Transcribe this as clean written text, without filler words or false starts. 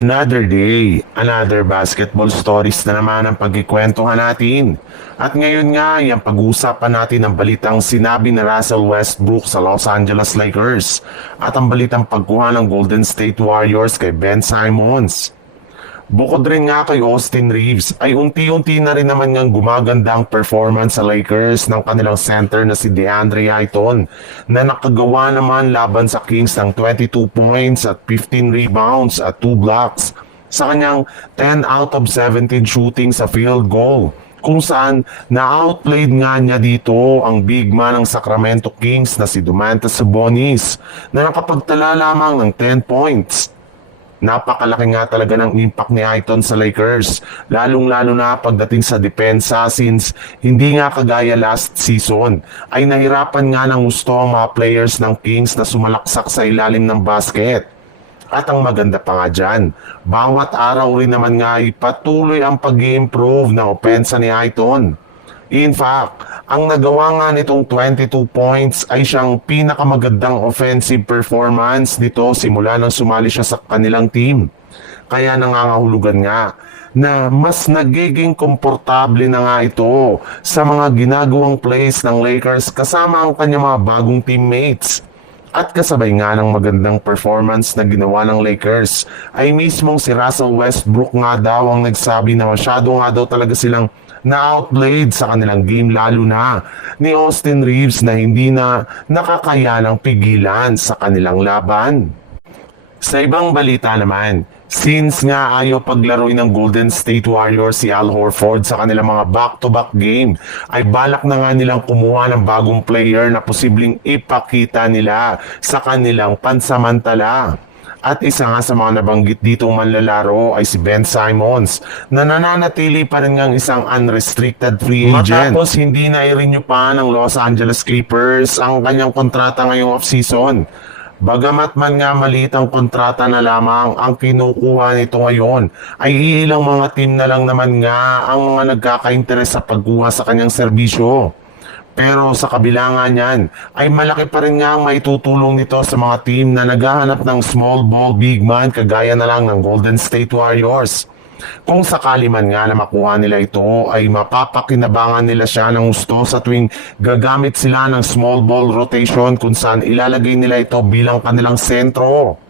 Another day, another basketball stories na naman ang pagkikwentuhan natin. At ngayon nga, yung pag-uusapan natin ang balitang sinabi ni Russell Westbrook sa Los Angeles Lakers at ang balitang pagkuha ng Golden State Warriors kay Ben Simmons. Bukod rin nga kay Austin Reeves ay unti-unti na rin naman ngang gumaganda ang performance sa Lakers ng kanilang center na si DeAndre Ayton na nakagawa naman laban sa Kings ng 22 points at 15 rebounds at 2 blocks sa kanyang 10 out of 17 shooting sa field goal, kung saan na-outplayed nga niya dito ang big man ng Sacramento Kings na si Domantas Sabonis na nakapagtala lamang ng 10 points. Napakalaki nga talaga ng impact ni Ayton sa Lakers, lalong-lalo na pagdating sa depensa since hindi nga kagaya last season ay nahirapan nga ng gusto ang mga players ng Kings na sumalaksak sa ilalim ng basket. At ang maganda pa nga dyan, bawat araw rin naman nga ay patuloy ang pag-i-improve ng opensa ni Ayton. In fact, ang nagawa nga nitong 22 points ay siyang pinakamagandang offensive performance nito simula nang sumali siya sa kanilang team. Kaya nangangahulugan nga na mas nagiging komportable na nga ito sa mga ginagawang plays ng Lakers kasama ang kanyang mga bagong teammates. At kasabay nga ng magandang performance na ginawa ng Lakers ay mismong si Russell Westbrook nga daw ang nagsabi na masyado nga daw talaga silang na-outplayed sa kanilang game, lalo na ni Austin Reeves na hindi na nakakayanang pigilan sa kanilang laban. Sa ibang balita naman, since nga ayaw paglaruin ng Golden State Warriors si Al Horford sa kanilang mga back-to-back game, ay balak na nga nilang kumuha ng bagong player na posibleng ipakita nila sa kanilang pansamantala. At isa nga sa mga nabanggit ditong manlalaro ay si Ben Simmons na nananatili pa rin ngang isang unrestricted free agent. Matapos hindi na i-renew pa ng Los Angeles Clippers ang kanyang kontrata ngayong off-season. Bagamat man nga maliit ang kontrata na lamang ang kinukuha nito ngayon, ay ilang mga team na lang naman nga ang mga nagkaka-interes sa pagkuha sa kanyang serbisyo. Pero sa kabila nga niyan, ay malaki pa rin nga ang maitutulong nito sa mga team na naghahanap ng small ball big man kagaya na lang ng Golden State Warriors. Kung sakali man nga na makuha nila ito, ay mapapakinabangan nila siya ng gusto sa tuwing gagamit sila ng small ball rotation kung saan ilalagay nila ito bilang kanilang sentro.